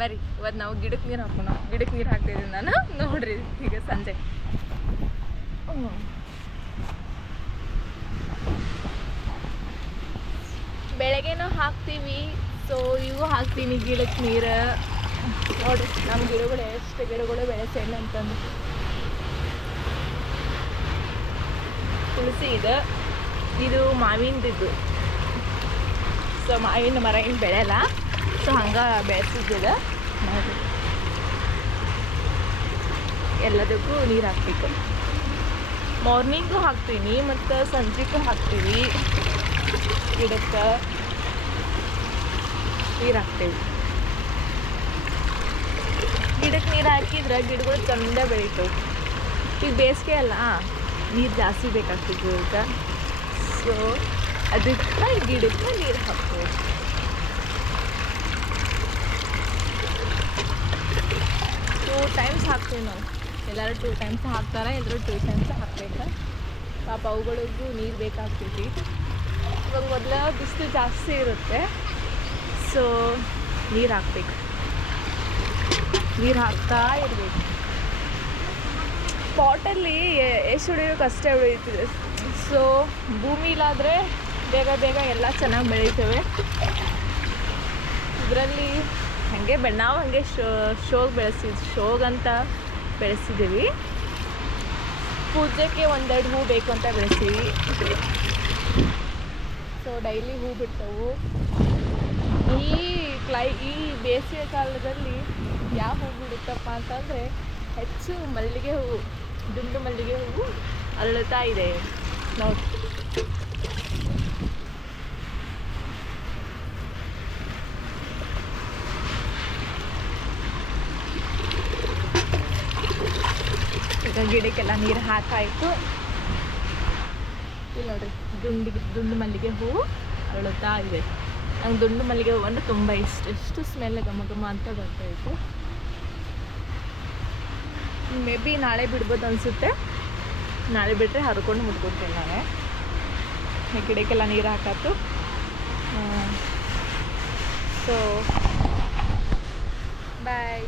ಬರ್ರಿ ಇವತ್ತು ನಾವು ಗಿಡಕ್ಕೆ ನೀರು ಹಾಕೋಣ. ಗಿಡಕ್ಕೆ ನೀರು ಹಾಕ್ತಿದ್ದೀನಿ ನಾನು. ನೋಡ್ರಿ, ಈಗ ಸಂಜೆ. ಬೆಳಗ್ಗೆನೂ ಹಾಕ್ತೀವಿ. ಸೊ ಇವು ಹಾಕ್ತೀನಿ ಗಿಡಕ್ಕೆ ನೀರು. ನೋಡ್ರಿ ನಮ್ಮ ಗಿಡಗಳು ಎಷ್ಟು ಗಿಡಗಳು ಬೆಳೆಸೇನ ಅಂತಂದು. ತುಳಸಿ ಇದೆ. ಇದು ಮಾವಿನದಿದ್ದು ಸೊ ಮಾವಿನ ಮರ ಏನು ಬೆಳೆಯಲ್ಲ ಸೊ ಹಂಗೆ ಬೆಳೆಸಿದ್ದಿದೆ ನೋಡ್ರಿ ಎಲ್ಲದಕ್ಕೂ ನೀರು ಹಾಕ್ಬೇಕು. ಮಾರ್ನಿಂಗು ಹಾಕ್ತೀನಿ, ಮತ್ತು ಸಂಜೆಗೂ ಹಾಕ್ತೀವಿ. ಗಿಡಕ್ಕೆ ನೀರು ಹಾಕ್ತೀವಿ. ಗಿಡಕ್ಕೆ ನೀರು ಹಾಕಿದ್ರೆ ಗಿಡಗಳು ಚಂದ ಬೆಳಿತವೆ ಈಗ ಬೇಸಿಗೆ ಅಲ್ಲ ನೀರು ಜಾಸ್ತಿ ಬೇಕಾಗ್ತದೆ ಗಿಡಕ್ಕೆ ಸೊ ಅದಕ್ಕೆ ಗಿಡಕ್ಕೆ ನೀರು ಹಾಕ್ತೀವಿ ಟೂ ಟೈಮ್ಸ್ ಹಾಕ್ತೀವಿ ನಾವು. ಎಲ್ಲರೂ ಟೂ ಟೈಮ್ಸ್ ಹಾಕ್ತಾರೆ? ಎಲ್ಲರೂ ಟೂ ಟೈಮ್ಸ್ ಹಾಕ್ಬೇಕು? ಪಾಪ ಅವುಗಳಿಗೂ ನೀರು ಬೇಕಾಗ್ತೈತಿ. ಇವಾಗ ಮೊದಲ ಬಿಸಿಲು ಜಾಸ್ತಿ ಇರುತ್ತೆ. ಸೊ ನೀರು ಹಾಕ್ಬೇಕು. ನೀರು ಹಾಕ್ತಾ ಇರಬೇಕು. ಪಾಟಲ್ಲಿ ಎಷ್ಟು ಹೊಡಿಯೋಕೆ ಅಷ್ಟೇ ಉಳಿಯುತ್ತಿದೆ ಸೊ ಭೂಮಿಲಾದರೆ ಬೇಗ ಬೇಗ ಎಲ್ಲ ಚೆನ್ನಾಗಿ ಬೆಳೀತೇವೆ. ಇದರಲ್ಲಿ ಹಾಗೆ ಬೆ, ನಾವು ಹಾಗೆ ಶೋ, ಶೋಗ್ ಬೆಳೆಸಿದ್ ಶೋಗಂತ ಬೆಳೆಸಿದ್ದೀವಿ ಪೂಜೆಗೆ ಒಂದೆರಡು ಹೂ ಬೇಕು ಅಂತ ಬೆಳೆಸೀವಿ. ಸೊ ಡೈಲಿ ಹೂ ಬಿಡ್ತವು. ಈ ಕ್ಲೈ, ಈ ಬೇಸಿಗೆ ಕಾಲದಲ್ಲಿ ಯಾವ ಹೂ ಬಿಡುತ್ತಪ್ಪ ಅಂತಂದರೆ ಹೆಚ್ಚು ಮಲ್ಲಿಗೆ ಹೂವು ದುಂಡು ಮಲ್ಲಿಗೆ ಹೂವು ಅರಳುತ್ತಾ ಇದೆ. ನೋಡಿ. ಈಗ ಗಿಡಕ್ಕೆಲ್ಲ ನೀರು ಹಾಕಾಯಿತು ಇಲ್ಲಿ ನೋಡ್ರಿ ದುಂಡಿಗೆ ದುಂಡು ಮಲ್ಲಿಗೆ ಹೂವು ಅರಳುತ್ತಾ ಇದೆ. ನಂಗೆ ದುಂಡು ಮಲ್ಲಿಗೆ ಹೂವು ಅಂದರೆ ತುಂಬ ಇಷ್ಟ. ಎಷ್ಟು ಸ್ಮೆಲ್ ಘಮ ಘಮ ಅಂತ ಬರ್ತಾ ಇತ್ತು. ಮೇ ಬಿ ನಾಳೆ ಬಿಡ್ಬೋದು ಅನಿಸುತ್ತೆ. ನಾಳೆ ಬಿಟ್ಟರೆ ಹರ್ಕೊಂಡು ಮುಟ್ಕೊಡ್ತೀನಿ ನಾನೇ. ಗಿಡಕ್ಕೆಲ್ಲ ನೀರು ಹಾಕಾತು ಸೊ ಬಾಯ್